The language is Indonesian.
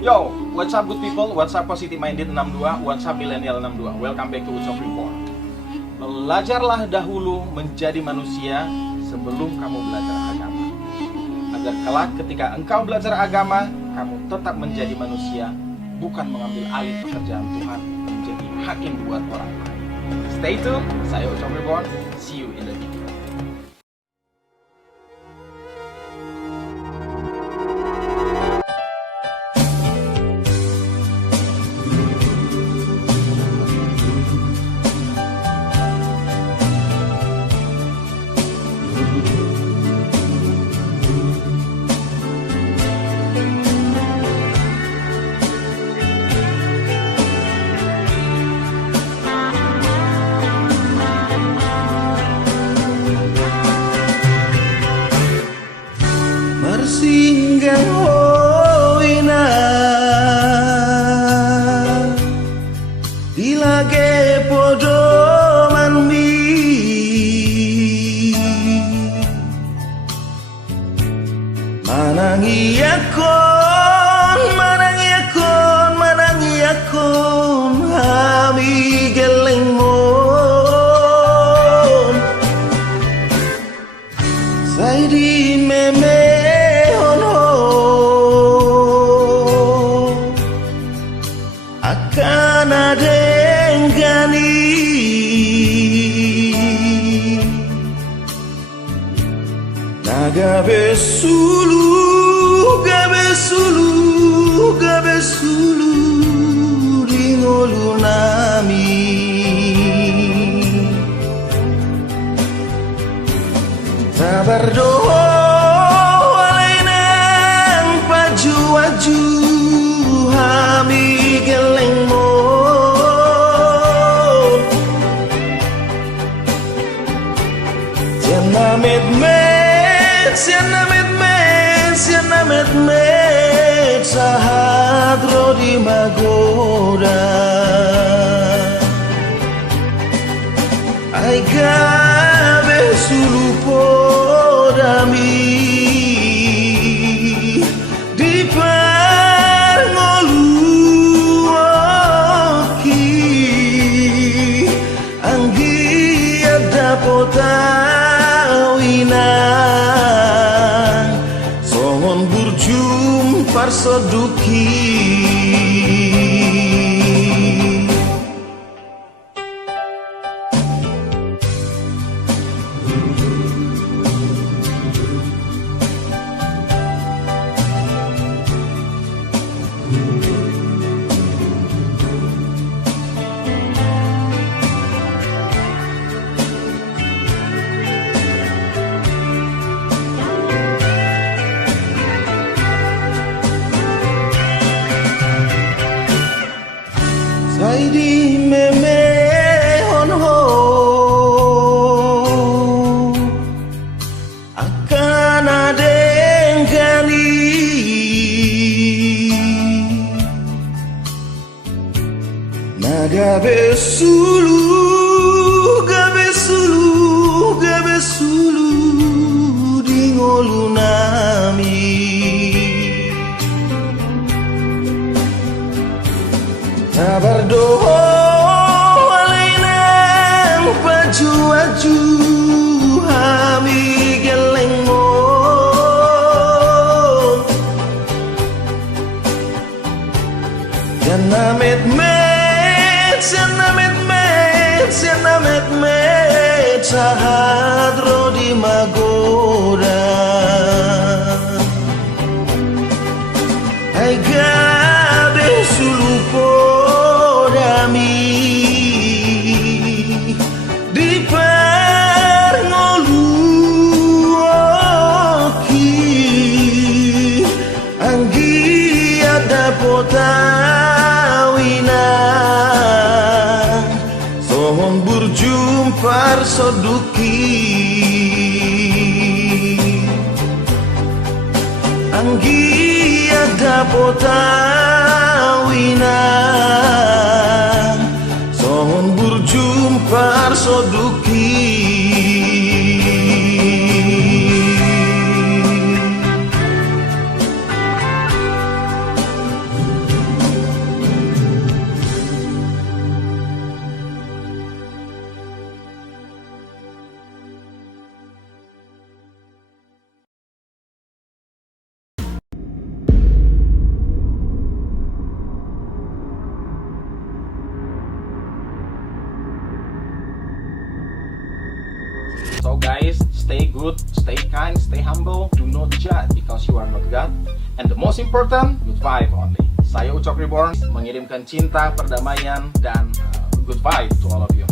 Yo, what's up good people? What's up positive minded 62? What's up millennial 62? Welcome back to Ucok Report. Belajarlah dahulu menjadi manusia sebelum kamu belajar agama. Agar kelak ketika engkau belajar agama, kamu tetap menjadi manusia, bukan mengambil alih pekerjaan Tuhan menjadi hakim buat orang lain. Stay tuned, saya Ucok Report. See you in the video. Singgah hoina dilage podo manmi manangi yakon hami geleng mon saidi meme akan ada yang gani naga besulu di ngolu nami sabar doa alainan paju-aju hami geleng mon siana med sahadro di magoda ai gabe sulu podami di potawina songon berjumpa soduki Saidi meme honho akan ada yang gali naga besulu di ngolu nami sabar doa alainan paju-aju hami geleng mon siana med sahadro di magoda ai gabe sulu podami di perngoluoki anggi ada potawina sohon berjumpa soduki anggi ada potawina sohon berjumpa soduki So guys, stay good, stay kind, stay humble. Do not judge because you are not God. And the most important, good vibe only. Saya Ucok Reborn mengirimkan cinta, perdamaian, dan good vibe to all of you.